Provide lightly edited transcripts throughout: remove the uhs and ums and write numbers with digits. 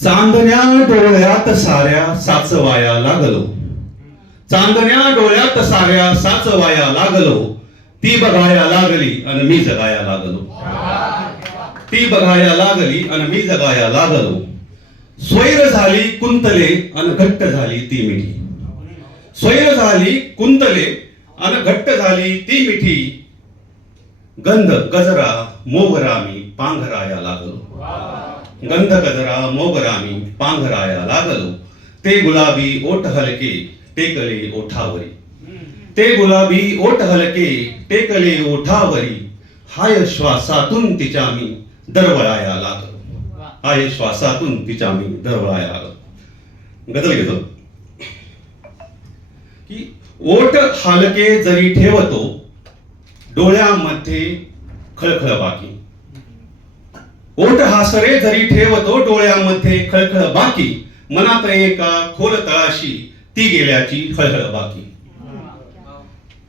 चांदण्या डोळ्यात साऱ्या साचवाया लागलो, चांदण्या डोळ्यात साऱ्या साचवाया लागलो, ती बघाया लागली आणि मी जगाया लागलो, ती बघाया लागली आणि मी जगाया लागलो. स्वैर झाली कुंतले आणि घट्ट झाली ती मिठी, स्वैर झाली कुंतले आणि घट्ट झाली ती मिठी. गंध गजरा मोगरा मी पांघराया लागलो, गंध गजरा मोगरा मी पांघराया लागलो. ते गुलाबी ओठ हलके टेकले ओठावरी, ते गुलाबी ओठ हलके टेकले ओठावरी. हाय श्वासातून तिच्या मी दरवळाया लागलो, हाय श्वासातून तिच्या मी दरवळाया लागलो. गजल घेतो की ओठ हलके जरी ठेवतो डोळ्यामध्ये खळखळ बाकी, ओठ हासरे जरी ठेवतो डोळ्यामध्ये खळखळ बाकी. मनात एका खोल तळाशी ती गेल्याची हळहळ बाकी.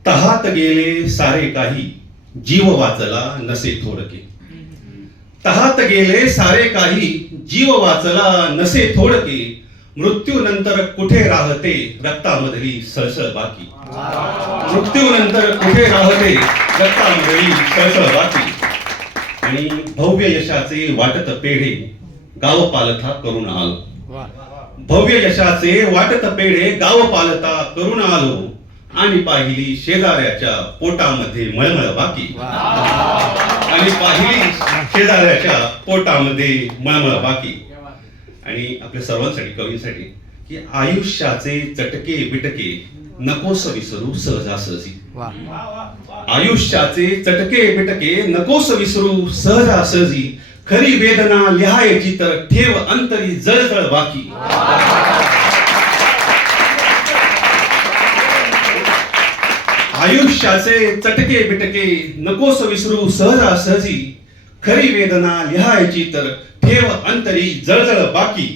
तहात गेले सारे काही जीव वाचला नसे थोडके, तहात गेले सारे काही जीव वाचला नसे थोडके. मृत्यूनंतर कुठे राहते रक्तामधली सळसळ बाकी, मृत्यूनंतर कुठे राहते रक्तामधली सळसळ बाकी. आणि भव्य यशाचे वाटत पेढे गाव पालथा करून आलो, भव्य यशाचे वाटत पेढे गाव पालथा करून आलो. आणि पाहिली शेजाऱ्याच्या पोटामध्ये मळमळ बाकी, आणि पाहिली शेजाऱ्याच्या पोटामध्ये मळमळ बाकी. आणि आपल्या सर्वांसाठी कवींसाठी की आयुष्याचे चटके बिटके नकोस विसरू सहजासहजी, आयुष्याचे चटके बिटके नकोस विसरू सहजासहजी. खरी वेदना लिहायची तर ठेव अंतरी जळजळ बाकी. आयुष्याचे चटके बिटके नकोस विसरू सहजासहजी. खरी वेदना लिहायची तर ठेव अंतरी जळजळ बाकी.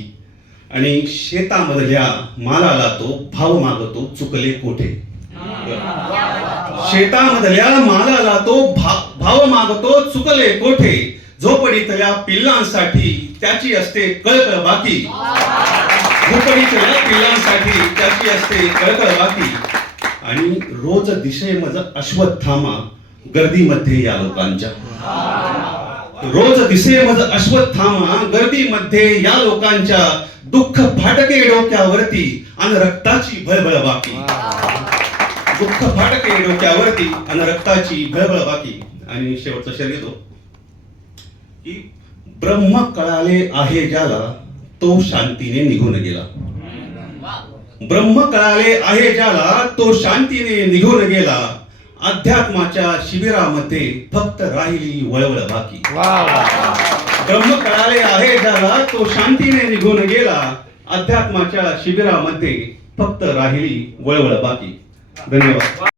आणि शेतामधल्या मालाला तो भाव मागतो चुकले कोठे, शेतामधल्या मालाला तो भाव मागतो चुकले कोठे. झोपडीतल्या पिल्लांसाठी त्याची असते कळकळ बाकी, झोपडीतल्या पिल्लांसाठी त्याची असते कळकळ बाकी. आणि रोज दिशे मज अश्वत्थामा गर्दीमध्ये या लोकांच्या, रोज दिसे मज अश्वत्थामा गर्दीमध्ये या लोकांच्या. दुःख फाटके डोक्यावरती आणि रक्ताची भळभळ बाकी, दुःख फाटके डोक्यावरती आणि रक्ताची भळभळ बाकी. आणि शेवटचा शेर घेतो की ब्रह्म कळाले आहे ज्याला तो शांतीने निघून गेला, ब्रह्म कळाले आहे ज्याला तो शांतीने निघून गेला. अध्यात्माच्या शिबिरामध्ये फक्त राहिली वळवळ बाकी, ब्रह्म कळाले आहे ज्याला तो शांतीने निघून गेला. अध्यात्माच्या शिबिरामध्ये फक्त राहिली वळवळ बाकी. धन्यवाद.